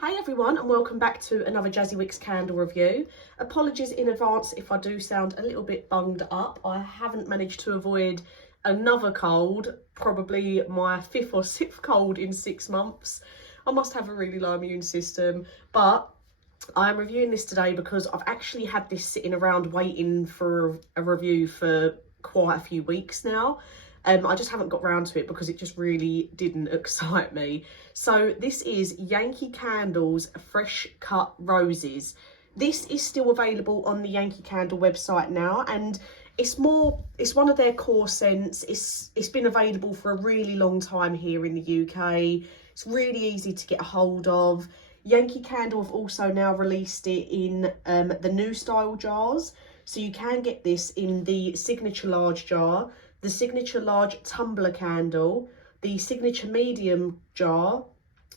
Hey everyone, and welcome back to another Jazzy Wicks candle review. Apologies in advance if I do sound a little bit bunged up. I haven't managed to avoid another cold, probably my 5th or 6th cold in 6 months. I must have a really low immune system, but I am reviewing this today because I've actually had this sitting around waiting for a review for quite a few weeks now. I just haven't got round to it because it just really didn't excite me. So this is Yankee Candle's Fresh Cut Roses. This is still available on the Yankee Candle website now, and it's one of their core scents. It's been available for a really long time here in the UK. It's really easy to get a hold of. Yankee Candle have also now released it in the new style jars. So you can get this in the signature large jar, the signature large tumbler candle, the signature medium jar.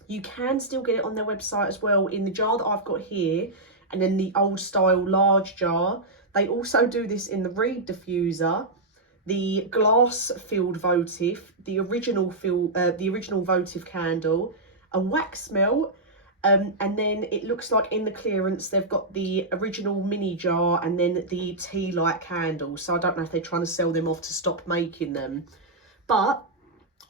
You can still get it on their website as well in the jar that I've got here, and then the old style large jar. They also do this in the reed diffuser, the glass filled votive, the original votive candle, a wax melt. And then it looks like in the clearance they've got the original mini jar and then the tea light candle. So I don't know if they're trying to sell them off to stop making them. But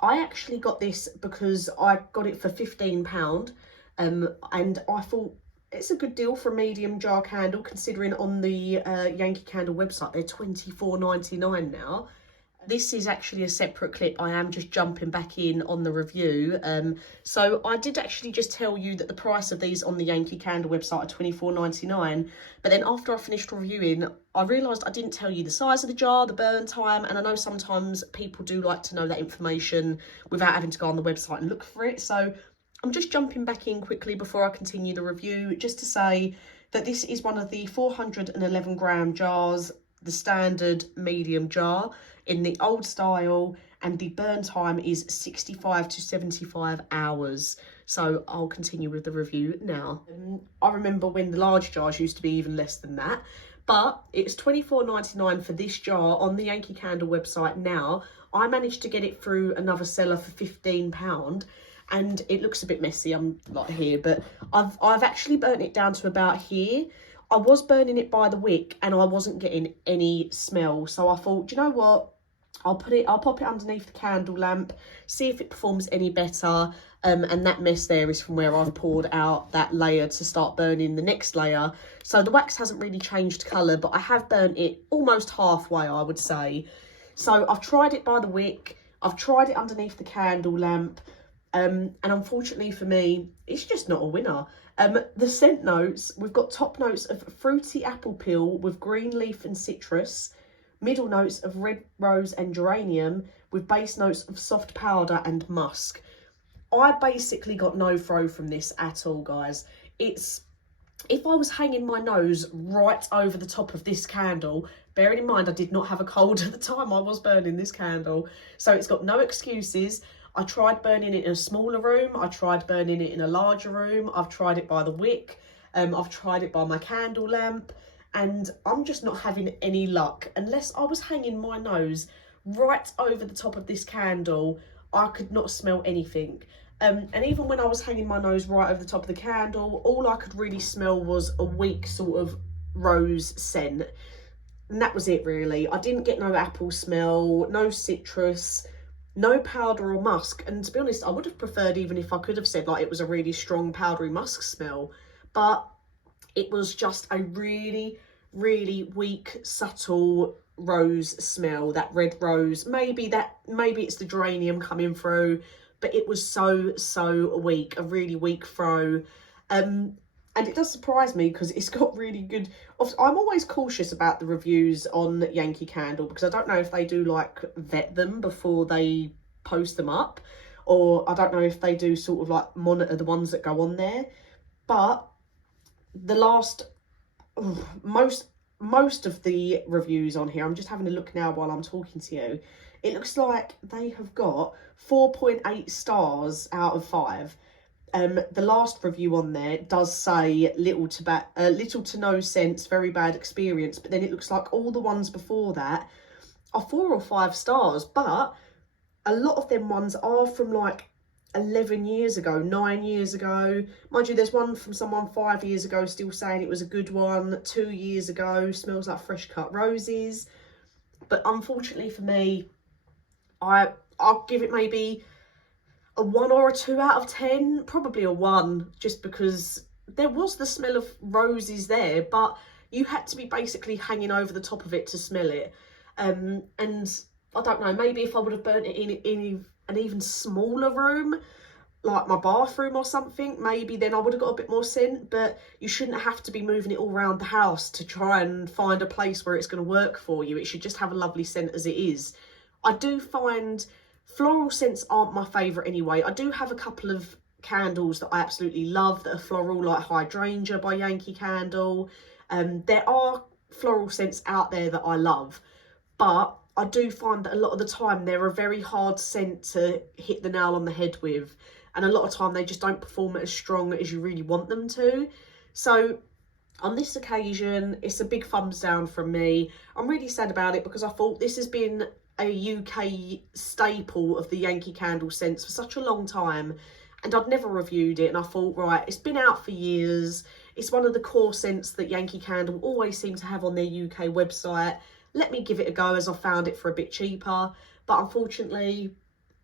I actually got this because I got it for £15. And I thought it's a good deal for a medium jar candle, considering on the Yankee Candle website they're £24.99 now. This is actually a separate clip. I am just jumping back in on the review. So I did actually just tell you that the price of these on the Yankee Candle website are £24.99. But then after I finished reviewing, I realised I didn't tell you the size of the jar, the burn time. And I know sometimes people do like to know that information without having to go on the website and look for it. So I'm just jumping back in quickly before I continue the review, just to say that this is one of the 411 gram jars, the standard medium jar in the old style, and the burn time is 65 to 75 hours. So I'll continue with the review now. I remember when the large jars used to be even less than that, but it's £24.99 for this jar on the Yankee Candle website now. I managed to get it through another seller for £15, and it looks a bit messy. I'm not here, but I've actually burnt it down to about here. I was burning it by the wick and I wasn't getting any smell. So I thought, do you know what? I'll pop it underneath the candle lamp, see if it performs any better. And that mess there is from where I've poured out that layer to start burning the next layer. So the wax hasn't really changed colour, but I have burnt it almost halfway, I would say. So I've tried it by the wick. I've tried it underneath the candle lamp. And unfortunately for me, it's just not a winner. The scent notes, we've got top notes of fruity apple peel with green leaf and citrus, middle notes of red rose and geranium, with base notes of soft powder and musk. I basically got no throw from this at all, guys. If I was hanging my nose right over the top of this candle, bearing in mind I did not have a cold at the time I was burning this candle, so it's got no excuses. I tried burning it in a smaller room. I tried burning it in a larger room. I've tried it by the wick. I've tried it by my candle lamp. And I'm just not having any luck. Unless I was hanging my nose right over the top of this candle, I could not smell anything. And even when I was hanging my nose right over the top of the candle, all I could really smell was a weak sort of rose scent. And that was it, really. I didn't get no apple smell, no citrus, no powder or musk. And to be honest, I would have preferred even if I could have said like it was a really strong powdery musk smell, but it was just a really, really weak, subtle rose smell, that red rose. Maybe it's the geranium coming through, but it was so weak, a really weak throw. And it does surprise me because it's got really good. I'm always cautious about the reviews on Yankee Candle because I don't know if they do like vet them before they post them up, or I don't know if they do sort of like monitor the ones that go on there. But the most of the reviews on here, I'm just having a look now while I'm talking to you, it looks like they have got 4.8 stars out of 5. The last review on there does say little to no sense, very bad experience, but then it looks like all the ones before that are 4 or 5 stars, but a lot of them ones are from like 11 years ago, 9 years ago. Mind you, there's one from someone 5 years ago still saying it was a good one. 2 years ago, smells like fresh cut roses. But unfortunately for me, I'll give it maybe a 1 or a 2 out of 10, probably a 1, just because there was the smell of roses there, but you had to be basically hanging over the top of it to smell it. And I don't know, maybe if I would have burnt it in an even smaller room, like my bathroom or something, maybe then I would have got a bit more scent. But you shouldn't have to be moving it all around the house to try and find a place where it's going to work for you. It should just have a lovely scent as it is. I do find floral scents aren't my favourite anyway. I do have a couple of candles that I absolutely love that are floral, like Hydrangea by Yankee Candle. There are floral scents out there that I love, but I do find that a lot of the time they're a very hard scent to hit the nail on the head with, and a lot of time they just don't perform as strong as you really want them to. So on this occasion, it's a big thumbs down from me. I'm really sad about it because I thought this has been a UK staple of the Yankee Candle scents for such a long time, and I'd never reviewed it, and I thought, right, it's been out for years. It's one of the core scents that Yankee Candle always seem to have on their UK website. Let me give it a go, as I found it for a bit cheaper, but unfortunately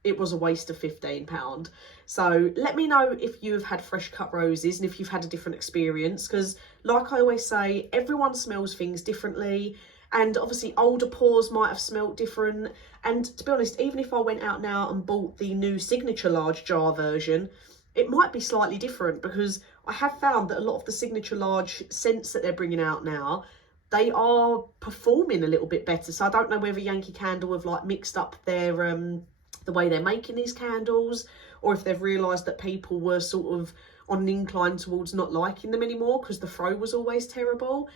it was a waste of £15. So let me know if you've had fresh cut roses and if you've had a different experience, because like I always say, everyone smells things differently, and obviously older pours might have smelt different. And to be honest, even if I went out now and bought the new signature large jar version, it might be slightly different, because I have found that a lot of the signature large scents that they're bringing out now, they are performing a little bit better. So I don't know whether Yankee Candle have like mixed up their the way they're making these candles, or if they've realised that people were sort of on an incline towards not liking them anymore because the throw was always terrible.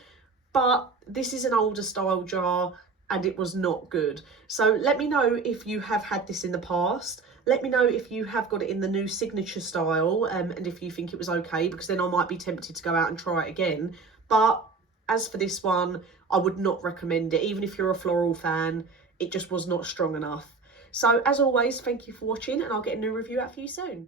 But this is an older style jar and it was not good. So let me know if you have had this in the past. Let me know if you have got it in the new signature style, and if you think it was okay, because then I might be tempted to go out and try it again. But as for this one, I would not recommend it. Even if you're a floral fan, it just was not strong enough. So as always, thank you for watching, and I'll get a new review out for you soon.